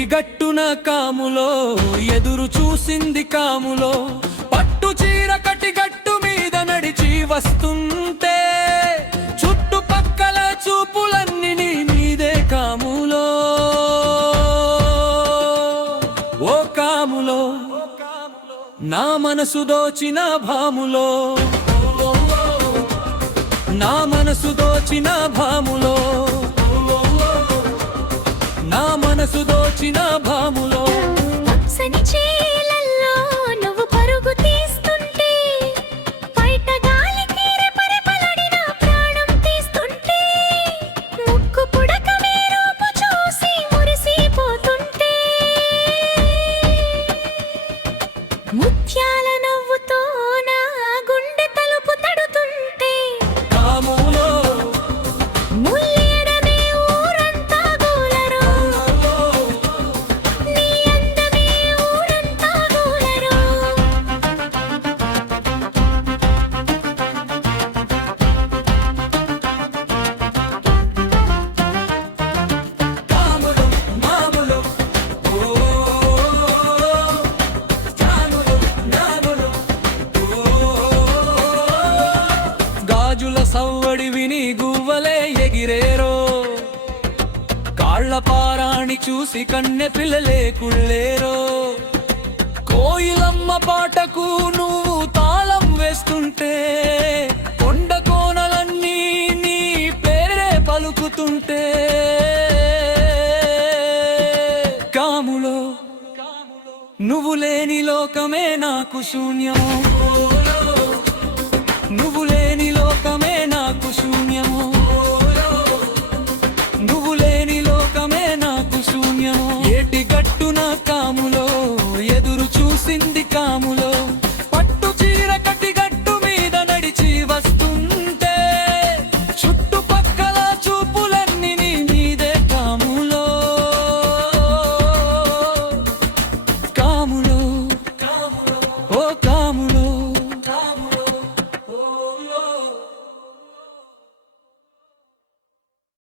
ఏటిగట్టున కాములో ఎదురు చూసింది కాములో పట్టు చీర కటిగట్టు మీద నడిచి వస్తుంటే చుట్టుపక్కల చూపులన్నీ నీ మీదే కాములో ఓ కాములో నా మనసు దోచిన భాములో నా మనసు దోచిన భాములో నా మనసు దోచిన భాములో పచ్చని చేలల్లో నువ్వు పరుగు తీస్తుంటే బయట గాలికి రెపరెపలాడిన ప్రాణం తీస్తుంటే ముక్కు పుడక రూపు చూసి మురిసిపోతుంటే ముత్యాల నవ్వుతో నా గుండె తలుపు తడుతుంటే కాములో ముల్లేడనే ఊరంతా గోలరో నీ అందమే ఊరంతా గోలరో కాములో మాములో ఓ కాములో నాములో ఓ గాజుల సవ్వడి విని గువ్వలే ఎగిరేరో కాళ్ళ పారాణి చూసి కన్నె పిల్లలే కుళ్ళేరో కోయిలమ్మ పాటకు నువ్వు తాళం వేస్తుంటే కొండ కోనలన్నీ నీ పేరే పలుకుతుంటే కాములో నువ్వు లేని లోకమే నాకు శూన్యము నువ్వు లేని లోకమే నాకు శూన్యము నువ్వు లేని లోకమే నాకు శూన్యము ఏటి గట్టున కాములో ఎదురు చూసింది కాములో